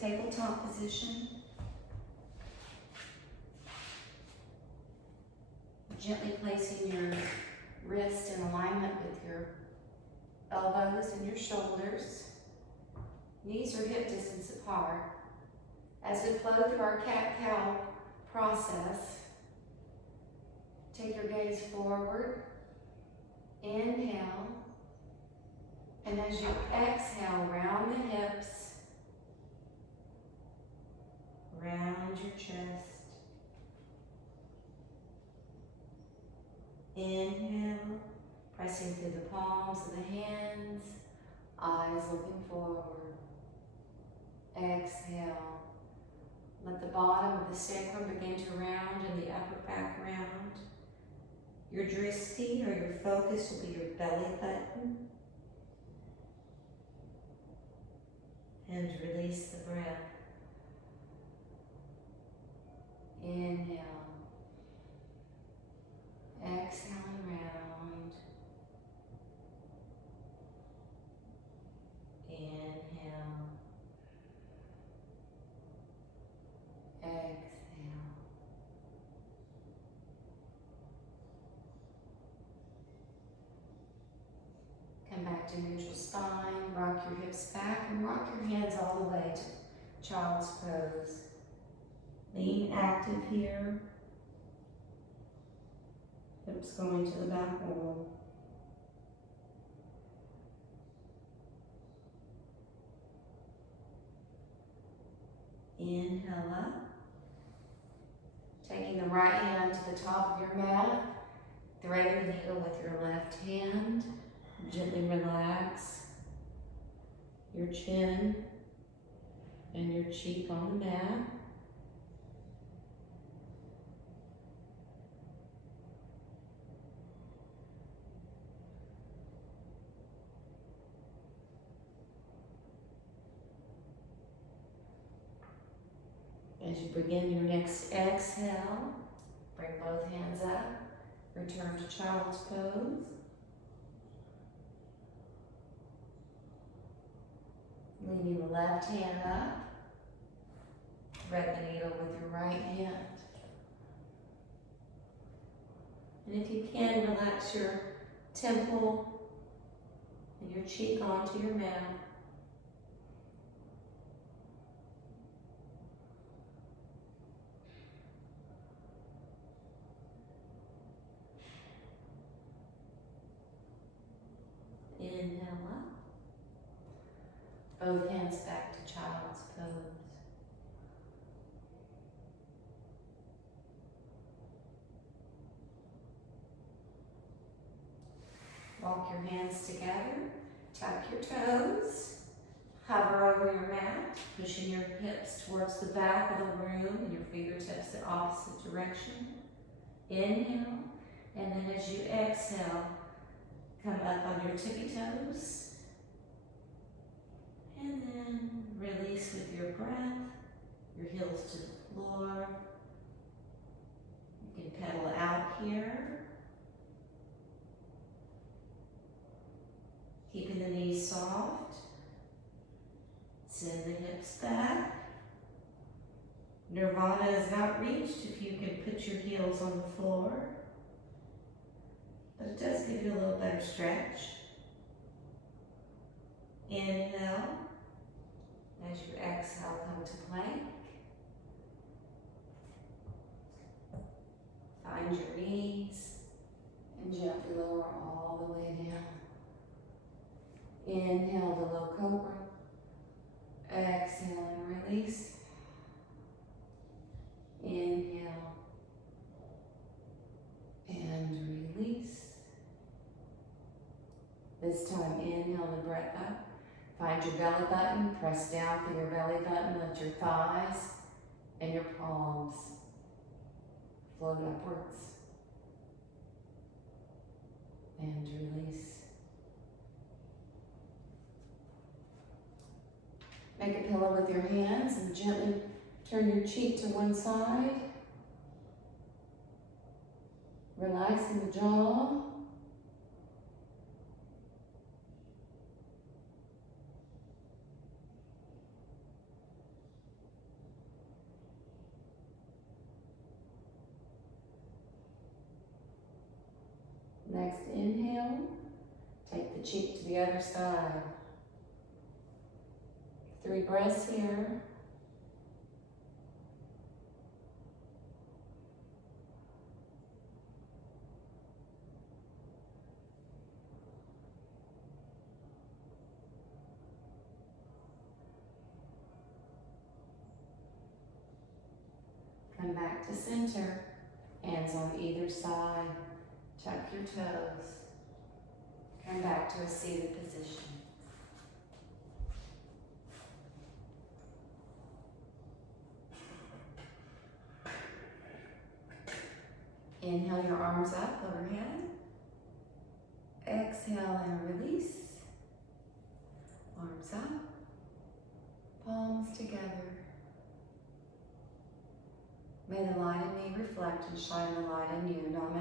tabletop position. Gently placing your wrist in alignment with your elbows and your shoulders. Knees are hip distance apart. As we flow through our cat-cow process, take your gaze forward. Inhale. And as you exhale, round the hips, round your chest. Inhale, pressing through the palms of the hands, eyes looking forward. Exhale. Let the bottom of the sacrum begin to round and the upper back round. Your drishti, or your focus, will be your belly button. And release the breath. Inhale. Exhaling round. Inhale. Exhale. Come back to neutral spine, rock your hips back, and rock your hands all the way to child's pose. Lean active here. Hips going to the back wall. Inhale up. Taking the right hand to the top of your mat, threading the needle with your left hand. Gently relax your chin and your cheek on the mat. As you begin your next exhale, bring both hands up, return to child's pose. Leaning the left hand up, thread the needle with your right hand. And if you can, relax your temple and your cheek onto your mat. Inhale up. Both hands back to child's pose. Walk your hands together, tuck your toes, hover over your mat, pushing your hips towards the back of the room and your fingertips the opposite direction. Inhale, and then as you exhale, come up on your tippy toes. And then release with your breath, your heels to the floor. You can pedal out here. Keeping the knees soft. Send the hips back. Nirvana is not reached if you can put your heels on the floor. But it does give you a little better stretch. Inhale. As you exhale, come to plank. Find your knees and gently lower all the way down. Inhale to low cobra. Exhale and release. Inhale and release. This time, inhale the breath up. Find your belly button, press down through your belly button, let your thighs and your palms float upwards. And release. Make a pillow with your hands and gently turn your cheek to one side. Relaxing the jaw. cheek to the other side. 3 breaths here. Come back to center, hands on either side, tuck your toes. Come back to a seated position. Inhale your arms up overhead. Exhale and release. Arms up, palms together. May the light in me reflect and shine the light in you. Namaste.